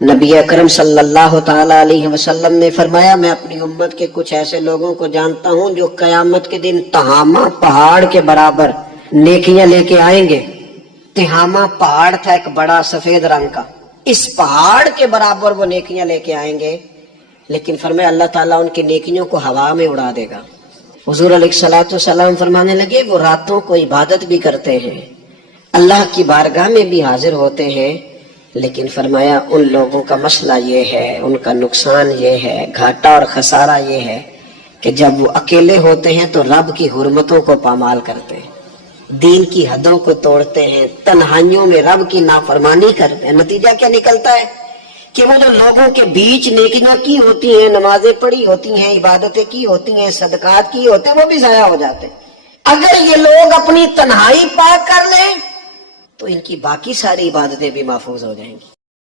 नबी अकरम सल्लल्लाहु ताला अलैहि वसल्लम ने फरमाया, मैं अपनी उम्मत के कुछ ऐसे लोगों को जानता हूं जो कयामत के दिन तहामा पहाड़ के बराबर नेकियां लेके आएंगे। तिहामा पहाड़ था एक बड़ा सफेद रंग का, इस पहाड़ के बराबर वो नेकियां लेके आएंगे, लेकिन फरमाया अल्लाह ताला उनकी नेकियों को हवा में उड़ा देगा। हुजूर अलैहिस्सलातु वस्सलाम फरमाने लगे, वो रातों को इबादत भी करते हैं, अल्लाह की बारगाह में भी हाजिर होते हैं, लेकिन फरमाया उन लोगों का मसला ये है, उनका नुकसान ये है, घाटा और खसारा ये है कि जब वो अकेले होते हैं तो रब की हुर्मतों को पामाल करते हैं, दीन की हदों को तोड़ते हैं, तन्हाइयों में रब की नाफरमानी करते हैं। नतीजा क्या निकलता है कि वो जो लोगों के बीच नेकियां की होती हैं, नमाजें पढ़ी होती हैं, इबादतें की होती हैं, सदकात की होते हैं, वो भी जाया हो जाते हैं। अगर ये लोग अपनी तन्हाई पाक कर लें तो इनकी बाकी सारी इबादतें भी महफूज हो जाएंगी।